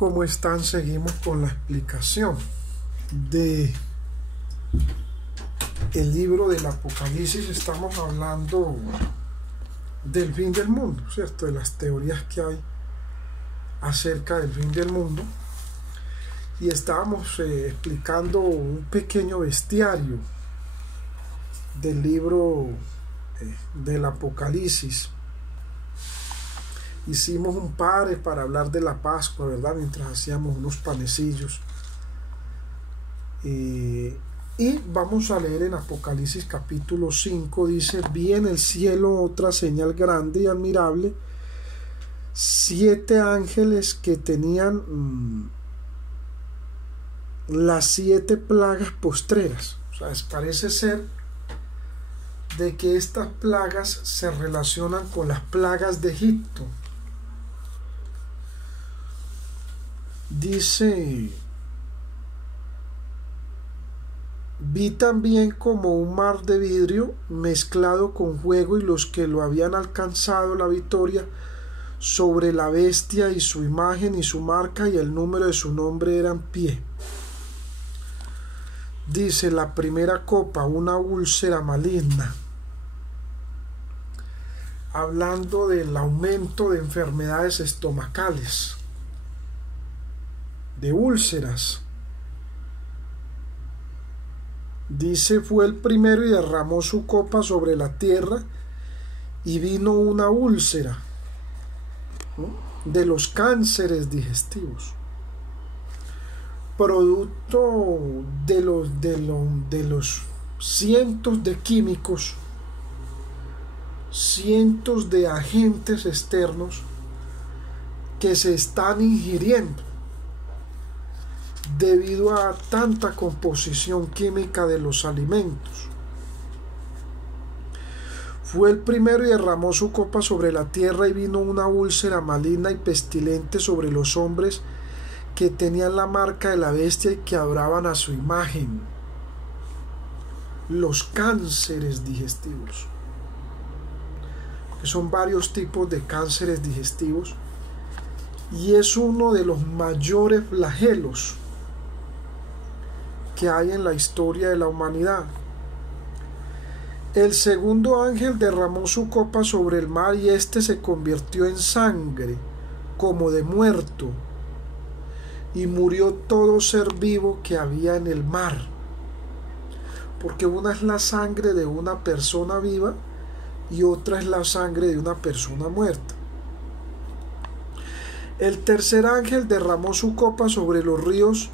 ¿Cómo están? Seguimos con la explicación de el libro del Apocalipsis. Estamos hablando del fin del mundo, ¿cierto? De las teorías que hay acerca del fin del mundo. Y estábamos explicando un pequeño bestiario del libro del Apocalipsis. Hicimos un par para hablar de la Pascua, ¿verdad? Mientras hacíamos unos panecillos. Y vamos a leer en Apocalipsis capítulo 5. Dice: vi en el cielo otra señal grande y admirable, 7 ángeles que tenían las 7 plagas postreras. O sea, parece ser de que estas plagas se relacionan con las plagas de Egipto. Dice: vi también como un mar de vidrio mezclado con fuego, y los que lo habían alcanzado la victoria sobre la bestia y su imagen y su marca y el número de su nombre eran pie. Dice: la primera copa, una úlcera maligna, hablando del aumento de enfermedades estomacales, de úlceras. Dice: fue el primero y derramó su copa sobre la tierra, y vino una úlcera, ¿no?, de los cánceres digestivos, producto de los cientos de químicos, cientos de agentes externos que se están ingiriendo debido a tanta composición química de los alimentos. Fue el primero y derramó su copa sobre la tierra, y vino una úlcera maligna y pestilente sobre los hombres que tenían la marca de la bestia y que adoraban a su imagen. Los cánceres digestivos, que son varios tipos de cánceres digestivos, y es uno de los mayores flagelos que hay en la historia de la humanidad. El segundo ángel derramó su copa sobre el mar, y éste se convirtió en sangre como de muerto, y murió todo ser vivo que había en el mar. Porque una es la sangre de una persona viva y otra es la sangre de una persona muerta. El tercer ángel derramó su copa sobre los ríos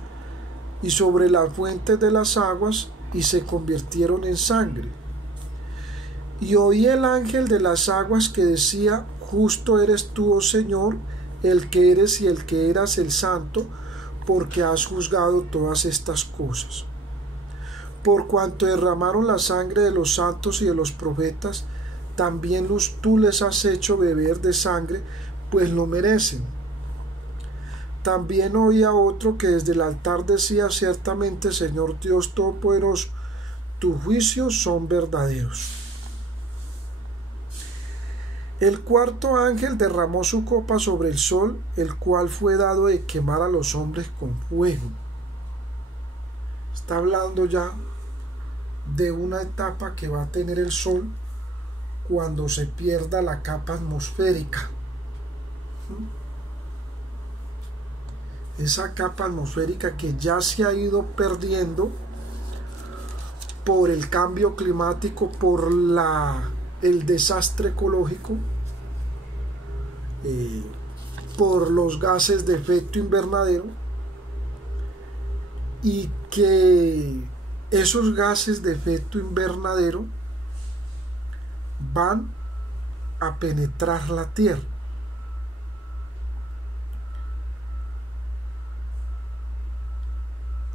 y sobre las fuentes de las aguas, y se convirtieron en sangre. Y oí el ángel de las aguas que decía: justo eres tú, oh Señor, el que eres y el que eras, el Santo, porque has juzgado todas estas cosas. Por cuanto derramaron la sangre de los santos y de los profetas, también tú les has hecho beber de sangre, pues lo merecen. También oía otro que desde el altar decía: ciertamente, Señor Dios Todopoderoso, tus juicios son verdaderos. El cuarto ángel derramó su copa sobre el sol, el cual fue dado de quemar a los hombres con fuego. Está hablando ya de una etapa que va a tener el sol cuando se pierda la capa atmosférica. Esa capa atmosférica que ya se ha ido perdiendo por el cambio climático, por el desastre ecológico, por los gases de efecto invernadero, y que esos gases de efecto invernadero van a penetrar la Tierra.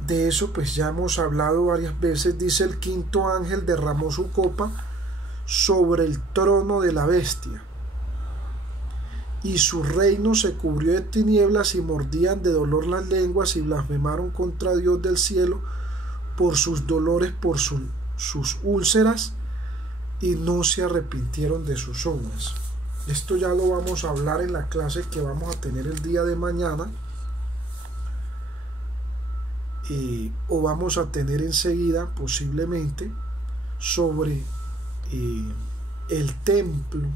De eso pues ya hemos hablado varias veces. Dice: el quinto ángel derramó su copa sobre el trono de la bestia, y su reino se cubrió de tinieblas, y mordían de dolor las lenguas, y blasfemaron contra Dios del cielo por sus dolores, por sus úlceras, y no se arrepintieron de sus obras. Esto ya lo vamos a hablar en la clase que vamos a tener el día de mañana, o vamos a tener enseguida posiblemente sobre el templo,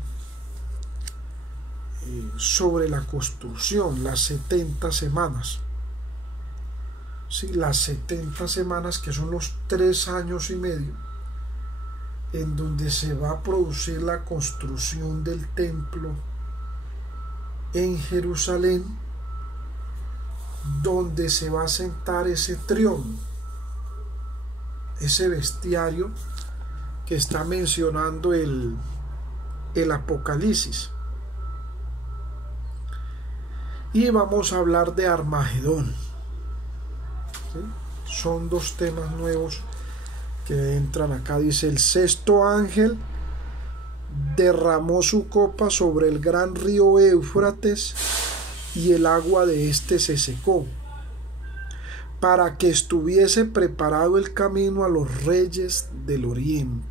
sobre la construcción, las 70 semanas. Sí, las 70 semanas, que son los 3 años y medio en donde se va a producir la construcción del templo en Jerusalén, donde se va a sentar ese trión, ese bestiario que está mencionando el Apocalipsis. Y vamos a hablar de Armagedón. ¿Sí? Son 2 temas nuevos que entran acá. Dice: el sexto ángel derramó su copa sobre el gran río Éufrates, y el agua de éste se secó, para que estuviese preparado el camino a los reyes del oriente.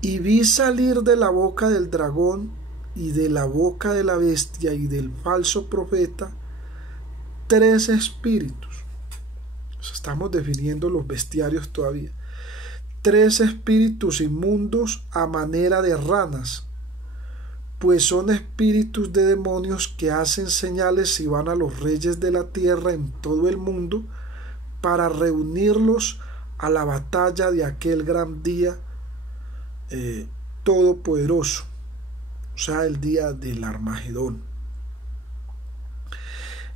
Y vi salir de la boca del dragón y de la boca de la bestia y del falso profeta 3 espíritus. Estamos definiendo los bestiarios todavía. 3 espíritus inmundos a manera de ranas, pues son espíritus de demonios que hacen señales y van a los reyes de la tierra en todo el mundo para reunirlos a la batalla de aquel gran día todopoderoso, o sea, el día del Armagedón.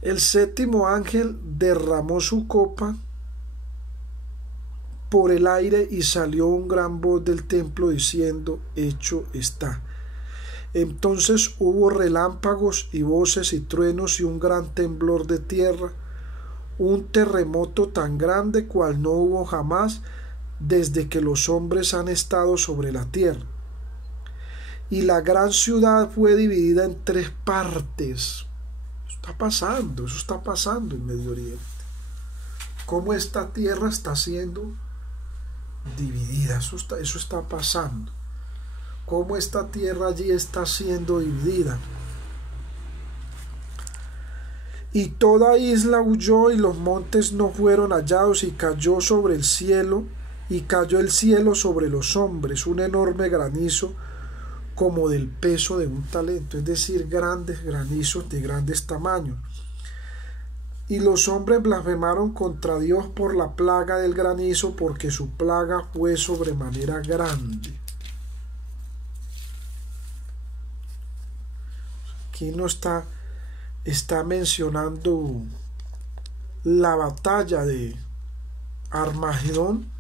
El séptimo ángel derramó su copa por el aire, y salió un gran voz del templo diciendo: hecho está. Entonces hubo relámpagos y voces y truenos y un gran temblor de tierra, un terremoto tan grande cual no hubo jamás desde que los hombres han estado sobre la tierra. Y la gran ciudad fue dividida en 3 partes. Eso está pasando en Medio Oriente. Cómo esta tierra está siendo dividida, eso está pasando. Cómo esta tierra allí está siendo dividida. Y toda isla huyó, y los montes no fueron hallados, y cayó sobre el cielo, y cayó el cielo sobre los hombres, un enorme granizo como del peso de un talento, es decir, grandes granizos de grandes tamaños. Y los hombres blasfemaron contra Dios por la plaga del granizo, porque su plaga fue sobremanera grande. Aquí no está mencionando la batalla de Armagedón,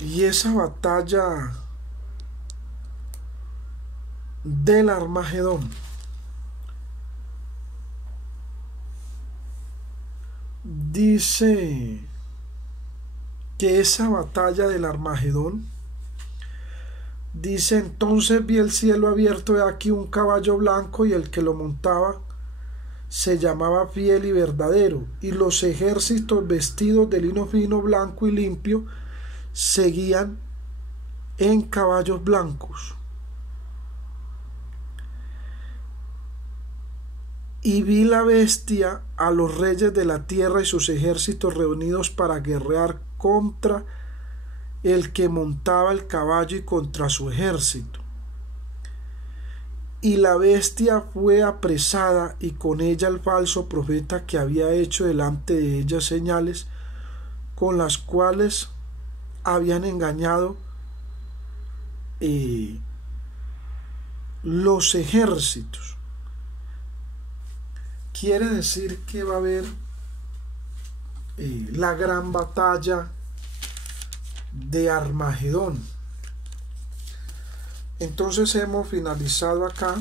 y esa batalla del Armagedón dice que esa batalla del Armagedón dice: entonces vi el cielo abierto, de aquí un caballo blanco, y el que lo montaba se llamaba Fiel y Verdadero, y los ejércitos vestidos de lino fino, blanco y limpio seguían en caballos blancos. Y vi la bestia, a los reyes de la tierra y sus ejércitos reunidos para guerrear contra el que montaba el caballo y contra su ejército. Y la bestia fue apresada, y con ella el falso profeta, que había hecho delante de ella señales con las cuales habían engañado los ejércitos. Quiere decir que va a haber la gran batalla de Armagedón. Entonces hemos finalizado acá.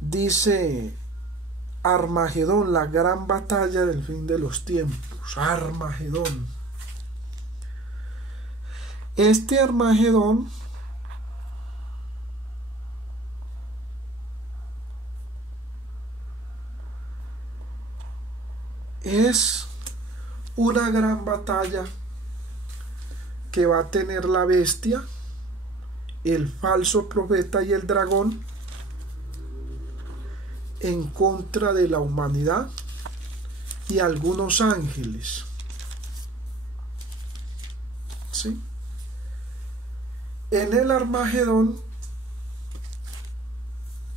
Dice Armagedón, la gran batalla del fin de los tiempos. Armagedón. Este Armagedón es una gran batalla que va a tener la bestia, el falso profeta y el dragón, en contra de la humanidad y algunos ángeles. ¿Sí? En el Armagedón,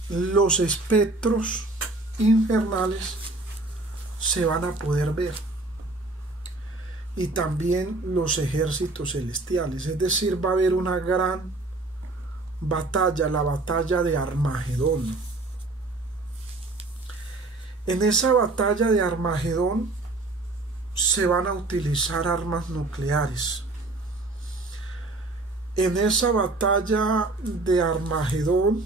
los espectros infernales se van a poder ver, y también los ejércitos celestiales. Es decir, va a haber una gran batalla, la batalla de Armagedón. En esa batalla de Armagedón se van a utilizar armas nucleares. En esa batalla de Armagedón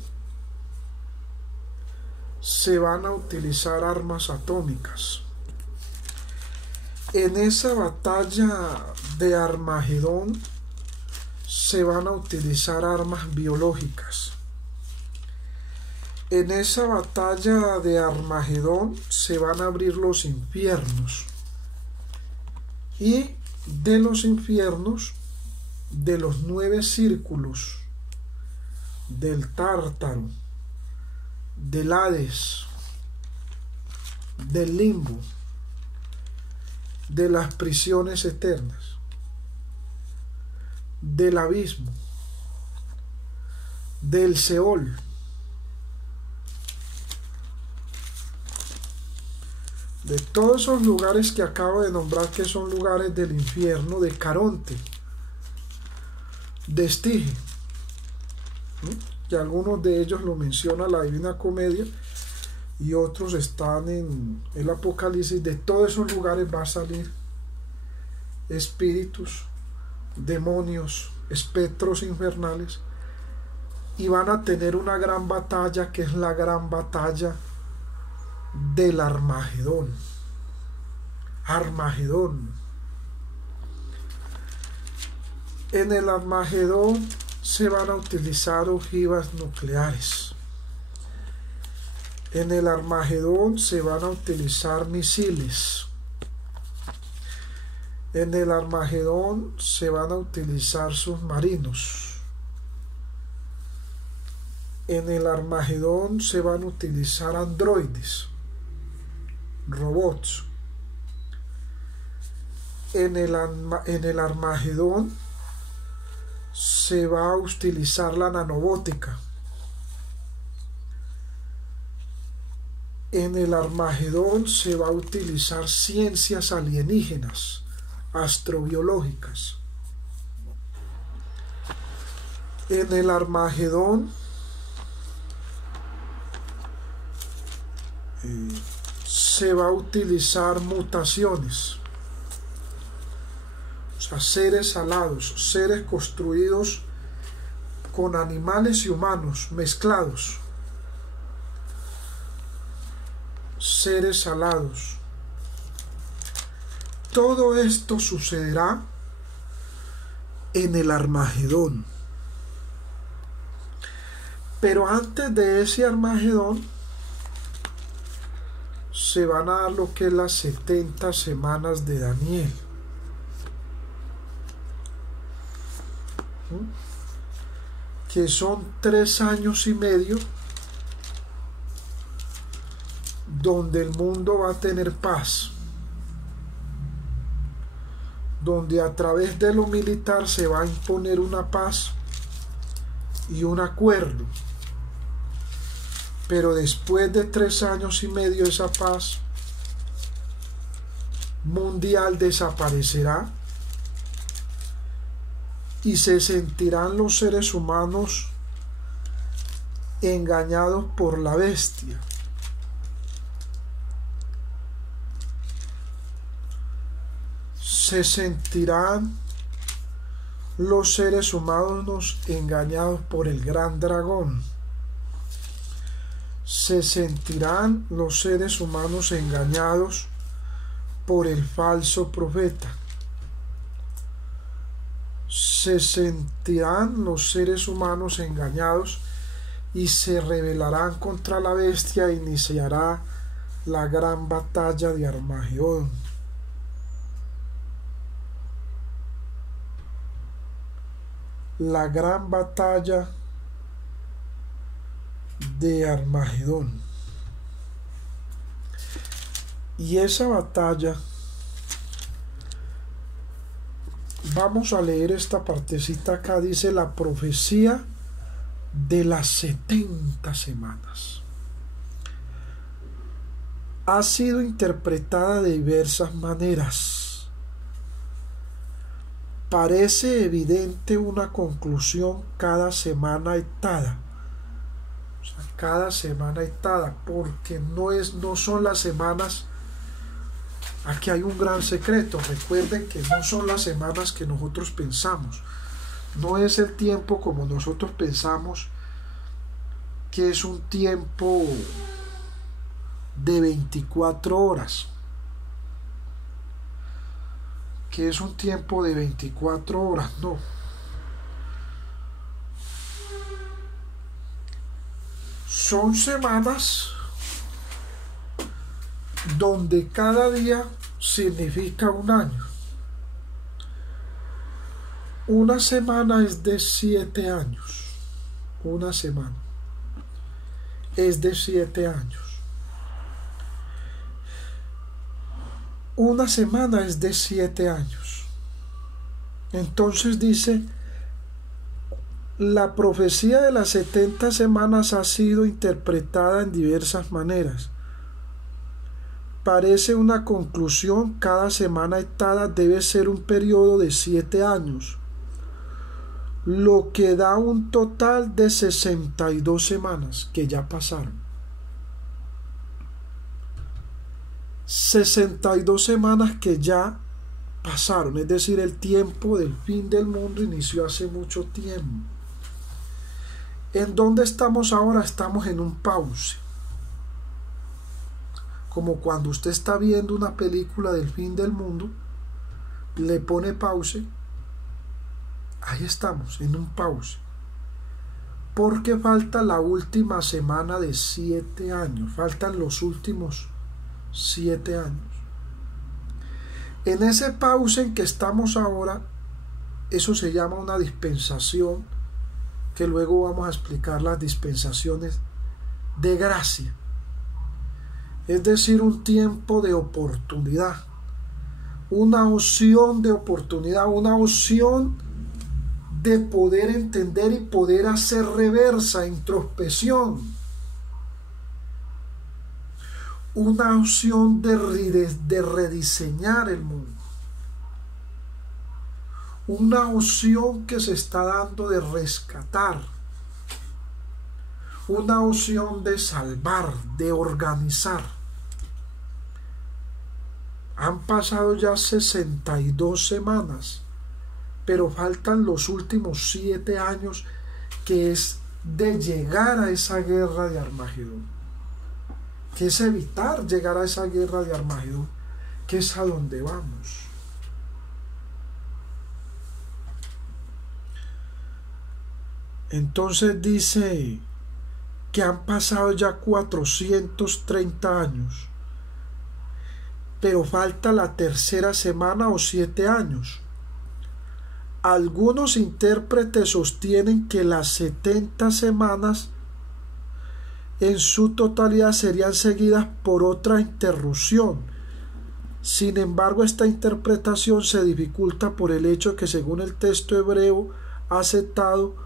se van a utilizar armas atómicas. En esa batalla de Armagedón se van a utilizar armas biológicas. En esa batalla de Armagedón se van a abrir los infiernos. Y de los infiernos, de los 9 círculos, del Tártaro, del Hades, del Limbo, de las prisiones eternas, del abismo, del Seol, de todos esos lugares que acabo de nombrar, que son lugares del infierno, de Caronte, de Estige, que algunos de ellos lo menciona la Divina Comedia y otros están en el Apocalipsis. De todos esos lugares va a salir espíritus, demonios, espectros infernales, y van a tener una gran batalla, que es la gran batalla del Armagedón. Armagedón. En el Armagedón se van a utilizar ojivas nucleares. En el Armagedón se van a utilizar misiles. En el Armagedón se van a utilizar submarinos. En el Armagedón se van a utilizar androides, robots. En el Armagedón se va a utilizar la nanobótica. En el Armagedón se va a utilizar ciencias alienígenas, astrobiológicas. En el Armagedón se va a utilizar mutaciones, o sea, seres alados, seres construidos con animales y humanos mezclados, seres alados. Todo esto sucederá en el Armagedón. Pero antes de ese Armagedón se van a dar lo que es las 70 semanas de Daniel. Que son 3 años y medio donde el mundo va a tener paz, donde a través de lo militar se va a imponer una paz y un acuerdo. Pero después de 3 años y medio esa paz mundial desaparecerá y se sentirán los seres humanos engañados por la bestia. Se sentirán los seres humanos engañados por el gran dragón. Se sentirán los seres humanos engañados por el falso profeta. Se sentirán los seres humanos engañados y se rebelarán contra la bestia e iniciará la gran batalla de Armagedón. La gran batalla de Armagedón. Y esa batalla, vamos a leer esta partecita acá, dice la profecía de las 70 semanas. Ha sido interpretada de diversas maneras. Parece evidente una conclusión cada semana etada. O sea, cada semana etada, porque no son las semanas. Aquí hay un gran secreto. Recuerden que no son las semanas que nosotros pensamos. No es el tiempo como nosotros pensamos, que es un tiempo de 24 horas. Que es un tiempo de 24 horas, no. Son semanas donde cada día significa un año. Una semana es de 7 años. Una semana es de 7 años. Una semana es de 7 años. Entonces dice, la profecía de las 70 semanas ha sido interpretada en diversas maneras. Parece una conclusión, cada semana etada debe ser un periodo de 7 años, lo que da un total de 62 semanas que ya pasaron. 62 semanas que ya pasaron, es decir, el tiempo del fin del mundo inició hace mucho tiempo. ¿En dónde estamos ahora? Estamos en un pause. Como cuando usted está viendo una película del fin del mundo, le pone pause. Ahí estamos, en un pause. Porque falta la última semana de 7 años. Faltan los últimos 7 años. En ese pause en que estamos ahora, eso se llama una dispensación, que luego vamos a explicar las dispensaciones de gracia. Es decir, un tiempo de oportunidad, una opción de oportunidad, una opción de poder entender y poder hacer reversa, introspección, una opción de rediseñar el mundo, una opción que se está dando de rescatar, una opción de salvar, de organizar. Han pasado ya 62 semanas, pero faltan los últimos 7 años, que es de llegar a esa guerra de Armagedón, que es evitar llegar a esa guerra de Armagedón, que es a donde vamos. Entonces dice que han pasado ya 430 años, pero falta la tercera semana o 7 años. Algunos intérpretes sostienen que las 70 semanas en su totalidad serían seguidas por otra interrupción. Sin embargo, esta interpretación se dificulta por el hecho que, según el texto hebreo aceptado,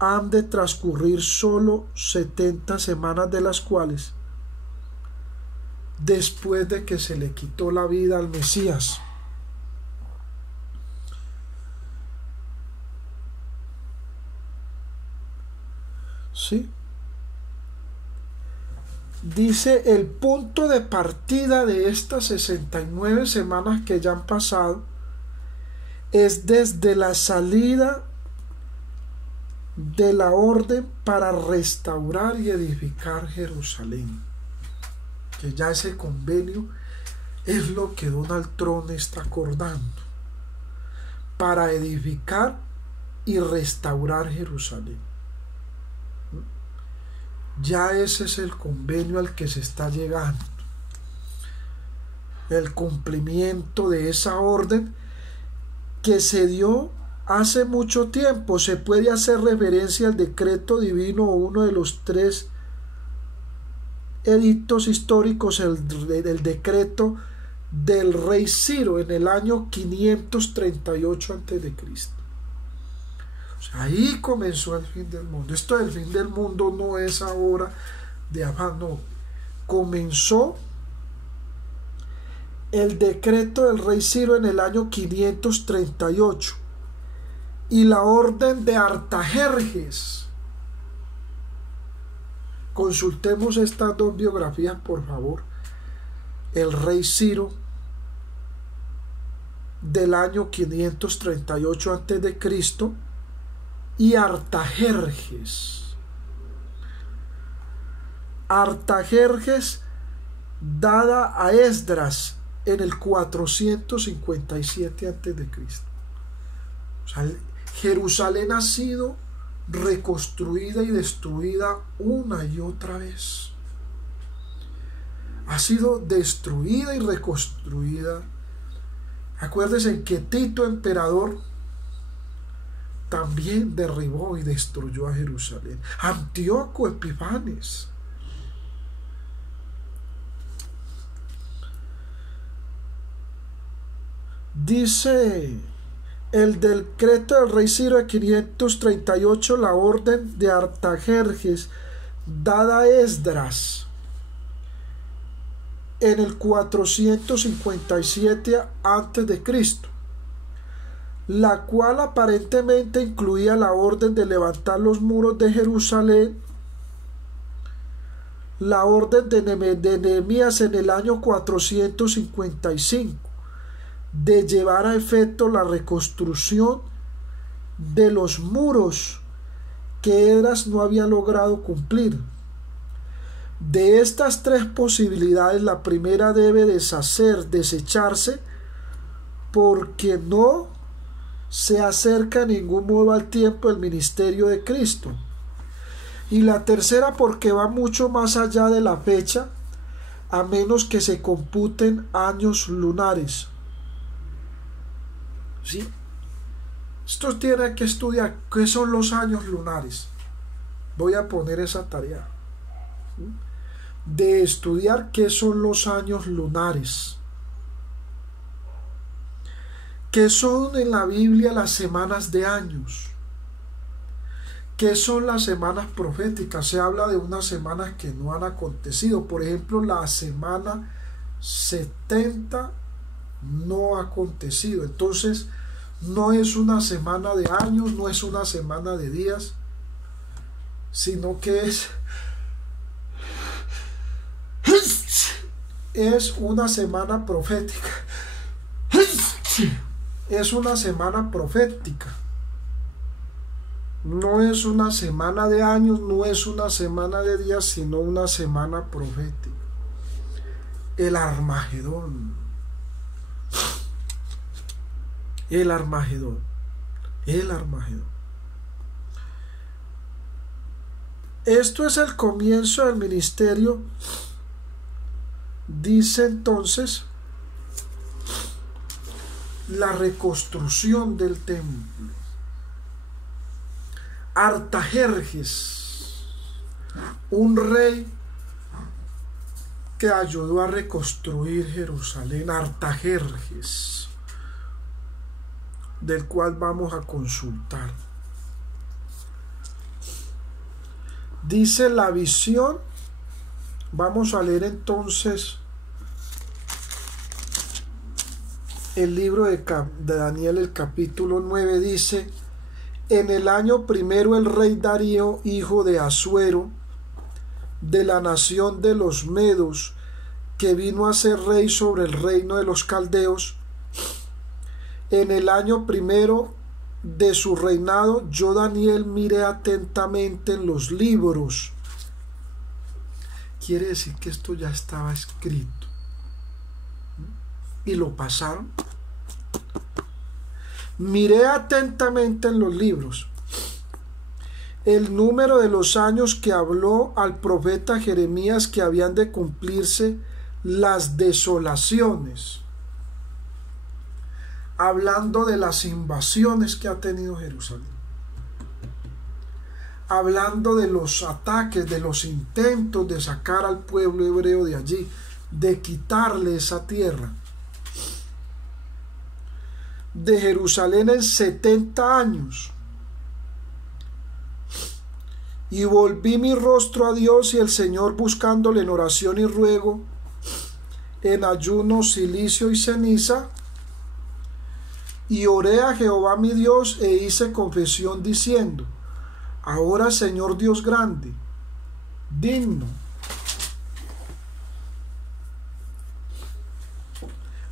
han de transcurrir solo 70 semanas, de las cuales después de que se le quitó la vida al Mesías. ¿Sí? Dice, el punto de partida de estas 69 semanas que ya han pasado es desde la salida de la orden para restaurar y edificar Jerusalén, que ya ese convenio es lo que Donald Trump está acordando, para edificar y restaurar Jerusalén. Ya ese es el convenio al que se está llegando, el cumplimiento de esa orden que se dio hace mucho tiempo. Se puede hacer referencia al decreto divino, o uno de los 3 edictos históricos el decreto del rey Ciro en el año 538 a.C. O sea, ahí comenzó el fin del mundo. Esto del fin del mundo no es ahora de afán, no. Comenzó el decreto del rey Ciro en el año 538 y la orden de Artajerjes. Consultemos estas dos biografías, por favor. El rey Ciro del año 538 a.C. y Artajerjes. Artajerjes dada a Esdras en el 457 a.C. O sea, Jerusalén ha sido reconstruida y destruida una y otra vez. Ha sido destruida y reconstruida. Acuérdense que Tito, emperador, también derribó y destruyó a Jerusalén. Antíoco Epifanes. Dice el decreto del rey Ciro de 538, la orden de Artajerjes dada a Esdras en el 457 a.C., la cual aparentemente incluía la orden de levantar los muros de Jerusalén, la orden de Nehemías en el año 455 de llevar a efecto la reconstrucción de los muros que Esdras no había logrado cumplir. De estas tres posibilidades, la primera debe desecharse, porque no se acerca en ningún modo al tiempo del ministerio de Cristo. Y la tercera, porque va mucho más allá de la fecha, a menos que se computen años lunares. ¿Sí? Esto tiene que estudiar qué son los años lunares. Voy a poner esa tarea. ¿Sí? De estudiar qué son los años lunares. ¿Qué son en la Biblia las semanas de años? ¿Qué son las semanas proféticas? Se habla de unas semanas que no han acontecido. Por ejemplo, la semana 70 no ha acontecido. Entonces, no es una semana de años, no es una semana de días, sino que es una semana profética. Es una semana profética. No es una semana de años, no es una semana de días, sino una semana profética. El Armagedón. El Armagedón. El Armagedón. Esto es el comienzo del ministerio. Dice entonces la reconstrucción del templo. Artajerjes, un rey que ayudó a reconstruir Jerusalén. Artajerjes, del cual vamos a consultar. Dice la visión. Vamos a leer entonces el libro de Daniel, el capítulo 9. Dice: en el año primero el rey Darío, hijo de Asuero, de la nación de los Medos, que vino a ser rey sobre el reino de los caldeos, en el año primero de su reinado, yo Daniel miré atentamente en los libros. Quiere decir que esto ya estaba escrito. Y lo pasaron. Miré atentamente en los libros el número de los años que habló al profeta Jeremías que habían de cumplirse las desolaciones, hablando de las invasiones que ha tenido Jerusalén. hablando de los ataques, de los intentos de sacar al pueblo hebreo de allí, de quitarle esa tierra. De Jerusalén en 70 años. Y volví mi rostro a Dios y el Señor buscándole en oración y ruego, en ayuno, cilicio y ceniza. Y oré a Jehová mi Dios e hice confesión diciendo: ahora, Señor Dios grande, digno.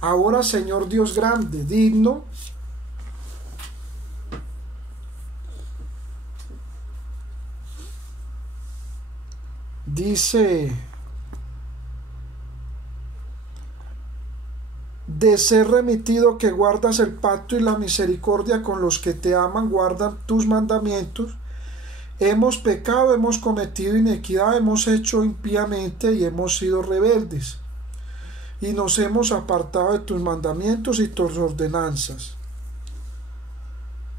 Ahora, Señor Dios grande, digno. Dice, de ser remitido, que guardas el pacto y la misericordia con los que te aman, guardan tus mandamientos. Hemos pecado, hemos cometido iniquidad, hemos hecho impíamente y hemos sido rebeldes. Y nos hemos apartado de tus mandamientos y tus ordenanzas.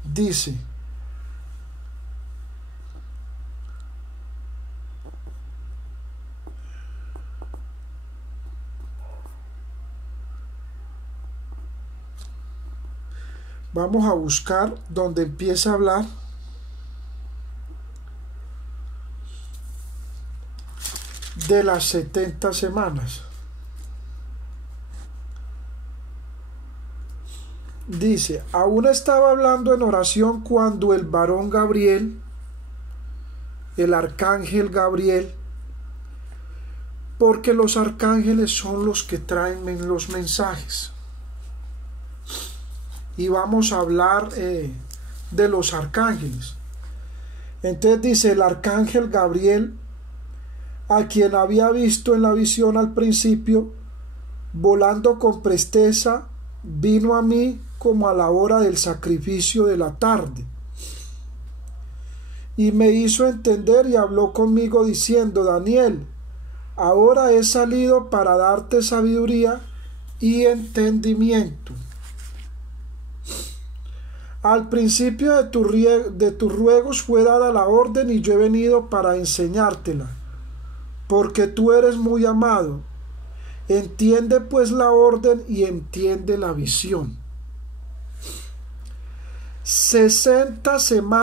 Dice, vamos a buscar donde empieza a hablar de las 70 semanas. Dice, aún estaba hablando en oración cuando el varón Gabriel, el arcángel Gabriel, porque los arcángeles son los que traen los mensajes. Y vamos a hablar de los arcángeles. Entonces dice, el arcángel Gabriel, a quien había visto en la visión al principio, volando con presteza, vino a mí como a la hora del sacrificio de la tarde. Y me hizo entender y habló conmigo diciendo, Daniel, ahora he salido para darte sabiduría y entendimiento. Al principio de tus ruegos fue dada la orden y yo he venido para enseñártela, porque tú eres muy amado. Entiende pues la orden y entiende la visión. 60 semanas